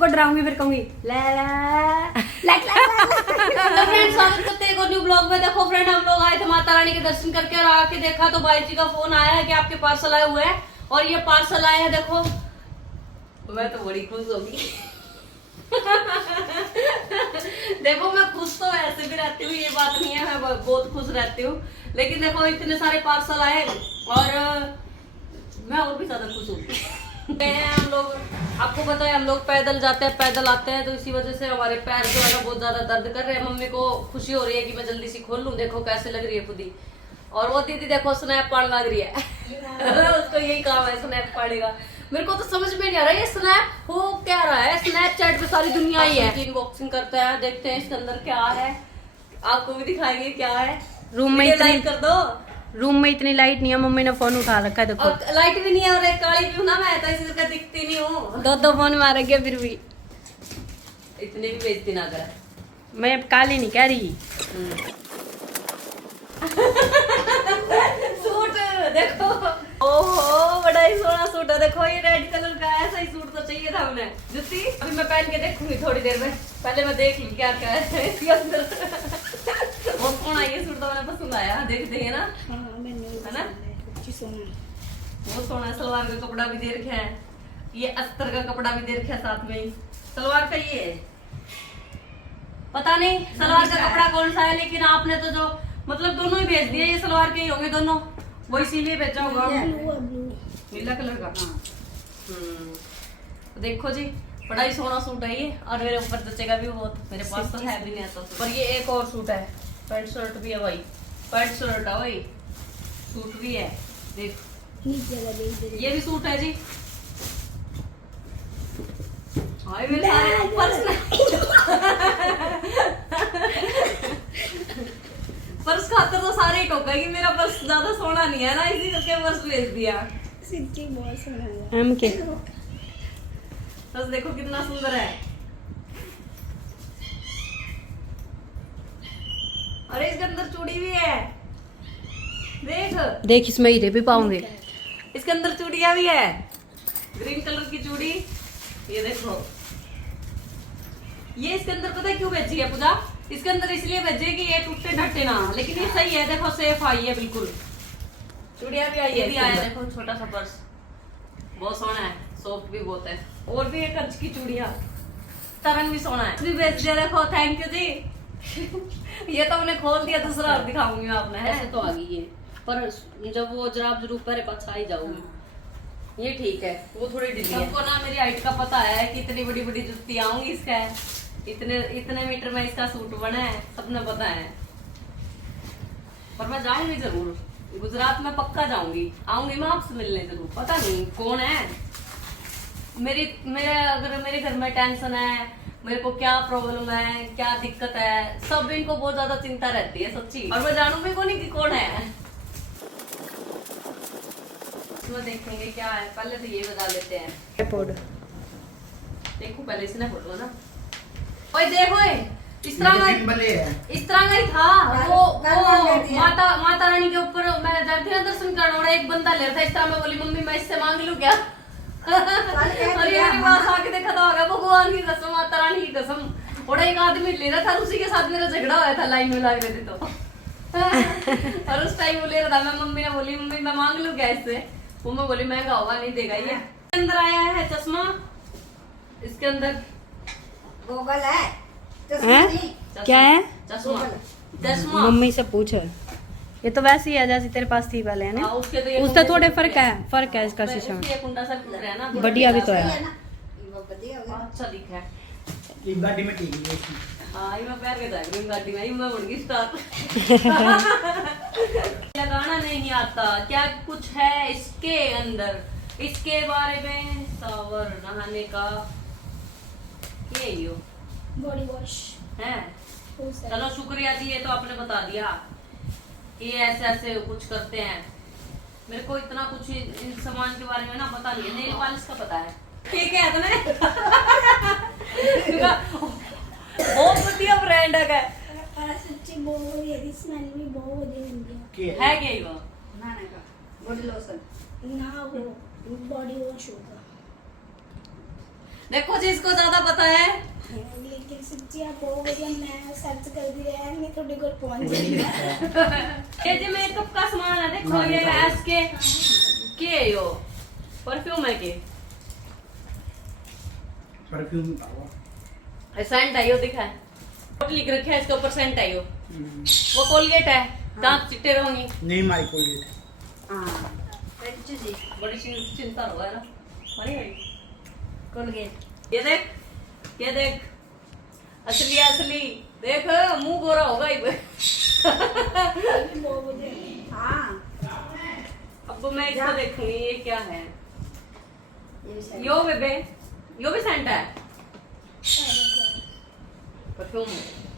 सबको डराऊंगी, फिर कहूंगी ला ला लाइक तो फ्रेंड स्वागत करते हैं एक और न्यू ब्लॉग में। देखो फ्रेंड हम लोग आए थे माता रानी के दर्शन करके और आके देखा तो भाई जी का फोन आया है कि आपके पार्सल आए हुए हैं और ये पार्सल आए हैं। देखो मैं तो बड़ी खुश होगी। देखो मैं खुश तो ऐसे भी रहती हूँ, ये बात नहीं है, मैं बहुत खुश रहती हूँ, लेकिन देखो इतने सारे पार्सल आए और मैं और भी ज्यादा खुश होती हूँ। हम लोग आपको पता है हम लोग पैदल जाते हैं पैदल आते हैं, तो इसी वजह से हमारे पैर जो है ना बहुत ज्यादा दर्द कर रहे हैं। मम्मी को खुशी हो रही है कि मैं जल्दी से खोल लूं, देखो कैसे लग रही है खुद ही। और वो दीदी देखो स्नैप पाने लग रही है। उसको यही काम है स्नैप पाड़ेगा। मेरे को तो समझ में नहीं आ रहा है ये स्नैप हो क्या रहा है। स्नैपचैट पे सारी दुनिया ही है। अनबॉक्सिंग करते हैं, देखते हैं इसके अंदर क्या है, आपको भी दिखाएंगे क्या है। रूम में इतनी लाइट कर दो, रूम में इतनी लाइट नहीं है, मम्मी ने फोन उठा रखा है देखो। और लाइट भी नहीं है और एक काली भी हूं ना मैं, तो इसी का दिखती नहीं हूँ। दो फोन मारेंगे फिर भी। इतने भी बेइज्जती ना कर। मैं काली नहीं कह रही। सूट देखो, ओहो बड़ा ही सोना सूट है। देखो ये रेड कलर का है, ऐसा ही सूट तो चाहिए था उन्हें। जुत्ती अभी मैं पहन के देखूंगी थोड़ी देर में, पहले मैं देख लूं क्या क्या है इसके अंदर। वो सोना ये सूट तो मैंने पसंद आया, देखते हैं ना, है ना, वो सोना। सलवार का कपड़ा भी दे रखा है, ये अस्तर का कपड़ा भी दे रखा है साथ में ही। सलवार का ये है, पता नहीं सलवार का कपड़ा कौन सा है, लेकिन आपने तो जो मतलब दोनों ही भेज दिए, ये सलवार के ही होंगे दोनों, वो इसीलिए भेजा होगा। नीला कलर का। तो देखो जी बड़ा ही सोना सूट है ये, और मेरे ऊपर जचेगा भी बहुत। मेरे पास तो है भी नहीं ऐसा सूट। और ये एक और सूट है, पैंट शर्ट भी है भाई, पैंट शर्ट है भाई, सूट भी है। देख ये भी सूट है जी। हाय मेरे सारे पर्स खातर तो सारे ही टोका कि मेरा पर्स ज्यादा सोना नहीं है ना, इसी करके पर्स भेज दिया। सच्ची बहुत सोना है। हम के बस देखो कितना सुंदर है। अरे इसके अंदर चूड़ी भी है, देख इसमें हीरे भी पाऊंगे। इसके अंदर चूड़ियां भी है, ग्रीन कलर की चूड़ी। ये देखो ये इसके अंदर पता है क्यों भेजी है पूजा, इसके अंदर इसलिए भेजे कि ये टूटे ढटे ना, लेकिन ये सही है। देखो सेफ आई है बिल्कुल, चूड़ियां भी आई है, भी आया। देखो छोटा सा पर्स बहुत सोना है, सॉफ्ट भी बहुत है। और भी एक कंच की चूड़ियां, तरंग भी सोना है, भी बेच दिया। देखो थैंक यू जी। ये तो हमने खोल दिया, दूसरा और दिखाऊंगी मैं आपने। ऐसे तो आ गई ये, पर जब वो जराब जरूर पर पाछा ही जाऊंगी। ये ठीक है, वो थोड़ी ढीली है। सबको ना मेरी हाइट का पता है कि इतनी बड़ी बड़ी जुत्ती आऊंगी इसका है, इतने मीटर में इसका सूट बना है, सबने पता है। पर मैं जाऊंगी जरूर, गुजरात में पक्का जाऊंगी, आऊंगी मैं आपसे मिलने जरूर। पता नहीं कौन है अगर मेरे घर में टेंशन है, मेरे को क्या प्रॉब्लम है, क्या दिक्कत है, सब इनको बहुत ज्यादा चिंता रहती है सच्ची। और मैं जानू भी कौन कौन है। इसमें देखेंगे क्या है, पहले तो ये बता लेते हैं। देखो पहले इसने फोटो ना, ओए देखो इस तरह का ही था वो माता रानी के ऊपर। मैं जाती ना दर्शन करने, और एक बंदा ले रहा था इस तरह। मैं बोली मम्मी मैं इससे मांग लूं क्या? और ये मेरे पास आके देखा तो होगा भगवान की कसम, माता रानी की कसम। और एक आदमी ले रहा था, उसी के साथ मेरा झगड़ा हुआ था, लाइन में लग रहे थे तो। और उस टाइम वो ले रहा था, मैं मम्मी ने बोली मम्मी मैं मांग लूं क्या इससे? वो मैं बोली महंगा होगा नहीं देगा ये। अंदर आया है चश्मा, इसके अंदर गूगल है, क्या है? चश्मा मम्मी से पूछ। ये तो वैसे ही है जैसे तेरे पास थी पहले है ना। उससे थोड़े फर्क है इसका शीशा में। बढ़िया भी तो है। अच्छा दिखा है। गाड़ी में ठीक है। हाँ ये मैं पैर के जाएगी गाड़ी में, मैं मुड़ गई स्टार्ट। लगाना नहीं आता, क्या कुछ है इसके अंदर, इसके बारे में। शावर नहाने का ये यो बॉडी वॉश है। चलो शुक्रिया जी, ये तो आपने बता दिया कि ऐसे ऐसे कुछ करते हैं। मेरे को इतना कुछ इन सामान के बारे में ना पता नहीं है। नेल पॉलिश का पता है, ठीक है तुम्हें। बहुत बढ़िया ब्रांड है, सच्ची बहुत बढ़िया, स्मेल भी बहुत बढ़िया है क्या ये वो? बॉडी लोशन ना, वो बॉडी वॉश होगा। देखो जिसको ज्यादा पता है। लेकिन सच्ची आप बहुत बढ़िया, मैं सर्च कर दी रहा नहीं थोड़े को पहुंच मुझे नहीं गई। लगता है। ये जो मेकअप का सामान है देखो, हाँ, ये देखो। एस के यो परफ्यूम है के परफ्यूम सेंट है यो, दिखा है लिख रखा है इसके ऊपर सेंट है यो। वो कोलगेट है, दांत चिट्टे रहेंगे। नहीं माई कोलगेट। हाँ बड़ी चिंता हो है ना बड़ी बड़ी। कोलगेट। ये देख, ये देख, असली असली देख, मुंह गोरा होगा ही बहुत बढ़िया। हाँ अब मैं इसको देखूंगी ये क्या है। यो बेबे, यो भी सेंट है, परफ्यूम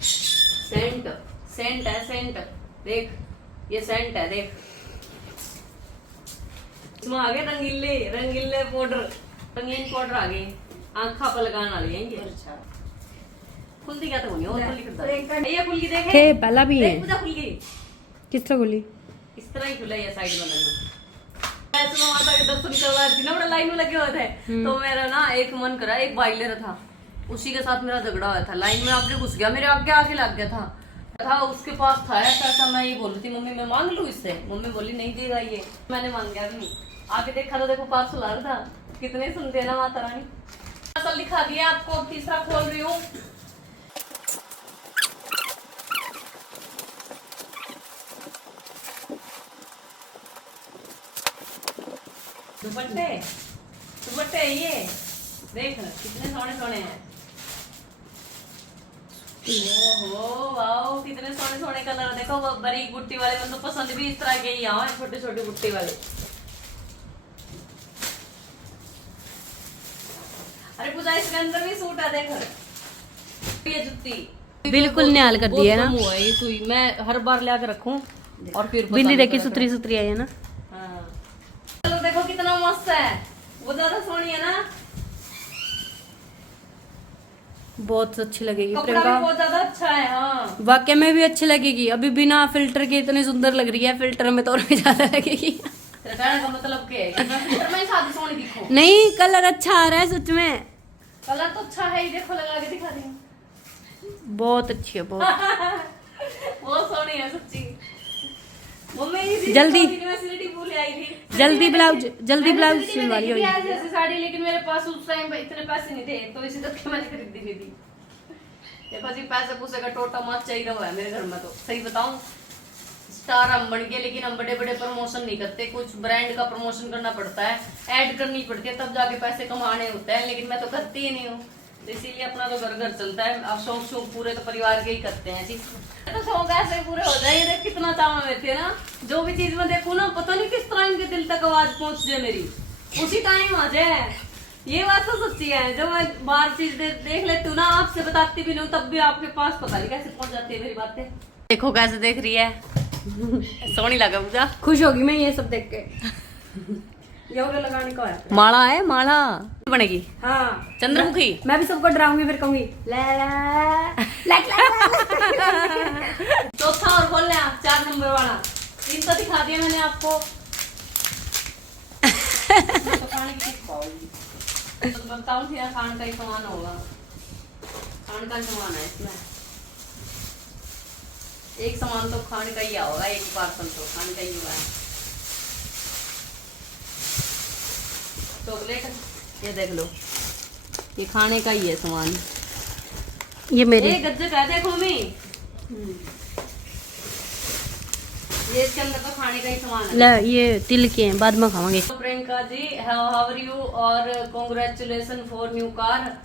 सेंट, सेंट है सेंट। देख ये सेंट है, देख इसमें आ गए रंगीले रंगीले पाउडर, रंगीन पाउडर आ गए, आंखा पर लगाने वाली है ये। खुलती क्या तो होनी और खुली करता है। ये खुल की देख, थे पहला भी है। देख पूजा खुल गई, किस तरह खुली? इस तरह ही खुला है साइड में। मैं सुबह माता के दर्शन करवा रही थी ना, बड़ा लाइन में लगे हुए थे, तो मेरा ना एक मन करा, एक बाइक ले रहा था, उसी के साथ मेरा झगड़ा हुआ था, लाइन में आगे घुस गया, मेरे आगे आगे लग गया था उसके पास था ऐसा। मैं ये बोल रही थी मम्मी मैं मांग लूं इससे, मम्मी बोली नहीं देगा ये। मैंने मांग गया भी, आके देखा तो देखो पार्सल आ रहा था। कितने सुनते हैं ना माता रानी। असल दिखा दिया आपको, अब तीसरा खोल रही हूँ। दुपट्टे दुपट्टे ये देख कितने सोने सोने हैं। ओहो वाओ, कितने सोने सोने कलर। देखो वो बारीक बुट्टी वाले, मतलब पसंद भी इस तरह के ही आए, छोटे छोटे बुट्टी वाले। अरे पूजा इसके अंदर भी सूट है, देखो ये जुत्ती बिल्कुल निहाल कर दी है ना। बहुत कम हुआ है ये सुई, मैं हर बार ला के रखूं और फिर पता बिल्ली नहीं देखी चला सुतरी सुतरी आई है ना। हाँ। चलो देखो कितना मस्त है, वो ज्यादा सोनी है ना, बहुत अच्छी लगेगी कपड़ा भी प्रियंका, बहुत ज्यादा अच्छा है। हाँ वाकई में भी अच्छी लगेगी। अभी बिना फिल्टर के इतनी सुंदर लग रही है, फिल्टर में तो और भी ज्यादा लगेगी। तेरा कहने का मतलब क्या है कि मैं फिल्टर में ही शादी सोनी दिखूं? नहीं कलर अच्छा आ रहा है सच में, कलर तो अच्छा है ही, देखो लगा के दिखा दी। बहुत अच्छी है बहुत। बहुत सोनी है सच्ची। मम्मी इसी जल्दी। यूनिवर्सिटी भूल आई थी। जल्दी ब्लाउज मैंने सिलवा रही हो। देखी थी ऐसी साड़ी, लेकिन मेरे पास उस टाइम पे इतने पैसे नहीं थे, तो इसी तक मैंने खरीदी नहीं थी। देखो जी पैसे पूसे का टोटा मत चाहिए हुआ है मेरे घर में, तो सही बताऊं स्टार हम बन गए, लेकिन हम बड़े बड़े प्रमोशन नहीं करते। कुछ ब्रांड का प्रमोशन करना पड़ता है, ऐड करनी पड़ती है, तब जाके पैसे कमाने होते हैं, लेकिन मैं तो करती ही नहीं हूँ। तो इसीलिए अपना तो घर घर चलता है। अब शौक शौक पूरे तो परिवार के ही करते हैं जी, तो शौक ऐसे ही पूरे हो जाए। देख कितना चाव में थे ना, जो भी चीज मैं देखूं ना, पता नहीं किस तरह इनके दिल तक आवाज पहुंच जाए मेरी, उसी टाइम आ जाए। ये बात तो सच्ची है, जब मैं बाहर चीज देख लेती हूँ ना, आपसे बताती भी नहीं, तब भी आपके पास पता नहीं कैसे पहुंच जाती है मेरी बातें। देखो कैसे देख रही है, सोनी लगा पूजा, खुश होगी मैं ये सब देख के। ये वाला लगाने का है। माला है, माला बनेगी। हाँ चंद्रमुखी। मैं भी सबको डराऊंगी, फिर कहूंगी ला ला लाइक चौथा और खोल लिया, 4 नंबर वाला। 3 तो दिखा दिया मैंने आपको। तो खाने की चीज खाओगी तो बताऊं फिर खान का ही सामान होगा, खान का सामान है इसमें। एक सामान तो खाने का ही होगा, एक पार्सल तो खाने का ही हुआ है। चॉकलेट ये देख लो, ये खाने का ही है सामान। ये मेरी ये गज्जक है, देखो मम्मी, ये इसके अंदर तो खाने का ही सामान है। ले ये तिल के हैं, बाद में खावांगे। तो Priyanka ji how are you और कांग्रेचुलेशन फॉर न्यू कार।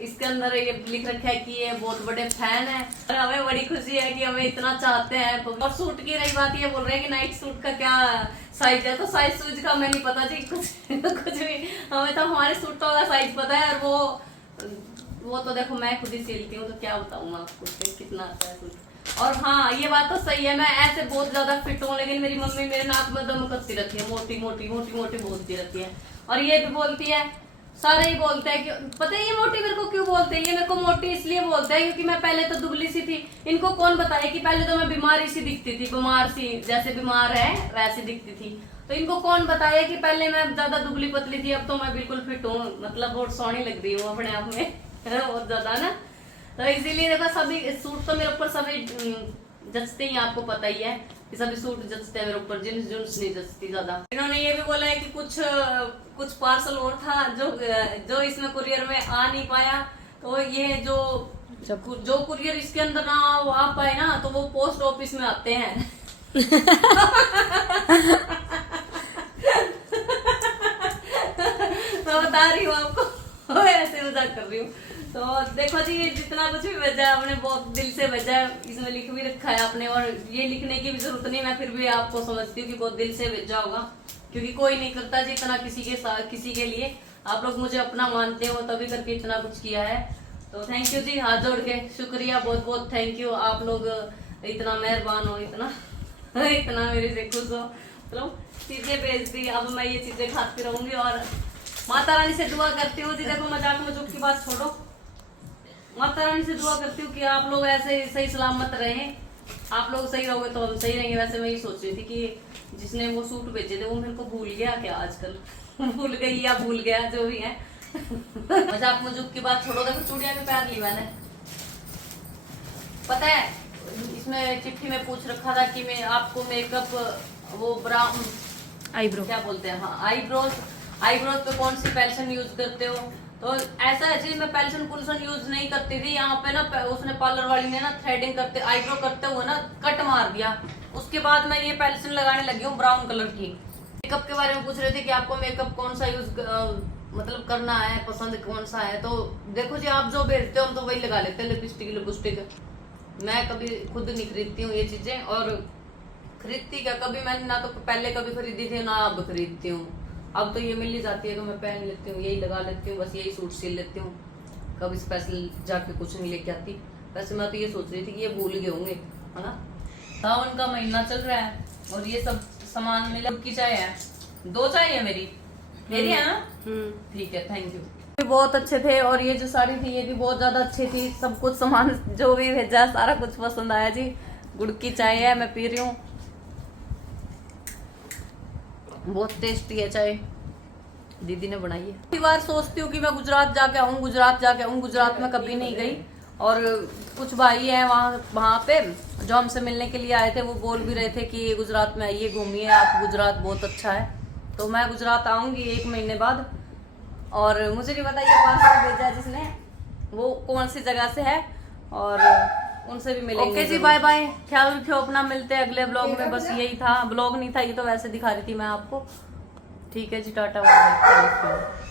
इसके अंदर ये लिख रखा है कि ये बहुत बड़े फैन है और हमें बड़ी खुशी है कि हमें इतना चाहते हैं। और सूट की रही बात, ये बोल रहे हैं कि नाइट सूट का क्या साइज है, तो साइज सूज का हमें नहीं पता जी, कुछ भी। हमें तो हमारे सूटों का साइज पता है, और वो तो देखो मैं खुद ही सिलती हूँ, तो क्या बताऊँ मैं आपको कितना आता है सूट। और हाँ ये बात तो सही है, मैं ऐसे बहुत ज्यादा फिट हूँ, लेकिन मेरी मम्मी मेरे नाक में दम करती रहती है, मोटी मोटी मोटी मोटी बोलती रहती है। और ये भी बोलती है, सारे ही बोलते हैं कि पता है ये मोटी मेरे को क्यों बोलते हैं। ये मेरे को मोटी इसलिए बोलते हैं क्योंकि मैं पहले तो दुबली सी थी। इनको कौन बताए कि पहले तो मैं बीमारी सी दिखती थी, बीमार सी, जैसे बीमार है वैसे दिखती थी। तो इनको कौन बताया कि पहले मैं ज्यादा दुबली पतली थी, अब तो मैं बिल्कुल फिट हूँ, मतलब बहुत सोहनी लग रही हूँ अपने आप में बहुत ज्यादा ना। तो इसीलिए देखो सभी सूट तो मेरे ऊपर सभी जचते ही, आपको पता ही है कि सभी सूट जचते हैं मेरे ऊपर, जींस जूंस नहीं जचती ज्यादा। इन्होंने ये भी बोला है कि कुछ पार्सल और था जो इसमें कुरियर में आ नहीं पाया, तो ये जो कुरियर इसके अंदर ना आ पाए ना, तो वो पोस्ट ऑफिस में आते हैं मैं बता रही हूँ आपको ऐसे मजाक कर रही हूँ। तो देखो जी, ये जितना कुछ भी भेजा है आपने बहुत दिल से भेजा है, इसमें लिख भी रखा है आपने, और ये लिखने की भी जरूरत नहीं, मैं फिर भी आपको समझती हूँ कि बहुत दिल से भेजा होगा, क्योंकि कोई नहीं करता जी इतना किसी के साथ, किसी के लिए। आप लोग मुझे अपना मानते हो तभी करके इतना कुछ किया है, तो थैंक यू जी, हाथ जोड़ के शुक्रिया, बहुत बहुत थैंक यू। आप लोग इतना मेहरबान हो, इतना इतना मेरे से खुश हो, मतलब चीजें भेज दी, अब मैं ये चीजें खाती रहूंगी और माता रानी से दुआ करती हूँ जी। देखो मजाक मजूक की बात छोड़ो, माता रानी से दुआ करती हूँ कि आप लोग ऐसे सही सलामत रहें, आप लोग सही रहोगे तो हम सही रहेंगे। वैसे मैं ये सोच रही थी कि जिसने वो सूट भेजे थे वो मेरे को भूल गया क्या आजकल भूल गई या भूल गया, जो भी है मजाक मजूक की बात छोड़ो। देखो चूड़िया भी पहन ली मैंने, पता है इसमें चिट्ठी में पूछ रखा था कि मैं आपको मेकअप वो ब्राउन आईब्रो क्या बोलते हैं, हाँ आईब्रोज पे कौन सी पेंसिल यूज करते हो, तो ऐसा है जी मैं पेंसिल यूज नहीं करती थी। यहाँ पे ना उसने पार्लर वाली ने ना थ्रेडिंग करते आईब्रो करते हुए ना कट मार दिया, उसके बाद मैं ये पेंसिल लगाने लगी हूँ ब्राउन कलर की। मेकअप के बारे में पूछ रहे थे कि आपको मेकअप कौन सा यूज मतलब करना है, पसंद कौन सा है, तो देखो जी आप जो भेजते हो हम तो वही लगा लेते हैं, लिपस्टिक। मैं कभी खुद नहीं खरीदती हूँ ये चीजें, और खरीदती क्या कभी मैंने ना तो पहले कभी खरीदी थी ना अब खरीदती हूँ, अब तो ये मिल ही जाती है तो मैं पहन लेती हूँ, यही लगा लेती हूँ, बस यही सूट सिल लेती हूँ, कभी स्पेशल जाके कुछ नहीं लेके आती। वैसे मैं तो ये सोच रही थी कि ये भूल गए होंगे, है ना, सावन का महीना चल रहा है और ये सब सामान मिला। की चाय है, 2 चाय है मेरी है ना, ठीक है, थैंक यू। बहुत अच्छे थे, और ये जो साड़ी थी ये भी बहुत ज्यादा अच्छी थी, सब कुछ सामान जो भी भेजा सारा कुछ पसंद आया जी। गुड़ की चाय है, मैं पी रही हूँ, बहुत टेस्टी है चाय, दीदी ने बनाई है। कई बार सोचती हूँ कि मैं गुजरात जाके आऊँ, गुजरात में कभी नहीं गई, और कुछ भाई हैं वहाँ पे जो हमसे मिलने के लिए आए थे, वो बोल भी रहे थे कि गुजरात में आइए, घूमिए आप, गुजरात बहुत अच्छा है। तो मैं गुजरात आऊँगी 1 महीने बाद, और मुझे नहीं पता ये पार्सल भेजा जिसने वो कौन सी जगह से है, और उनसे भी मिलेंगे। ओके जी, बाय बाय, ख्याल रखियो अपना, मिलते हैं अगले ब्लॉग में। बस यही था, ब्लॉग नहीं था ये, तो वैसे दिखा रही थी मैं आपको। ठीक है जी, टाटा बाय बाय।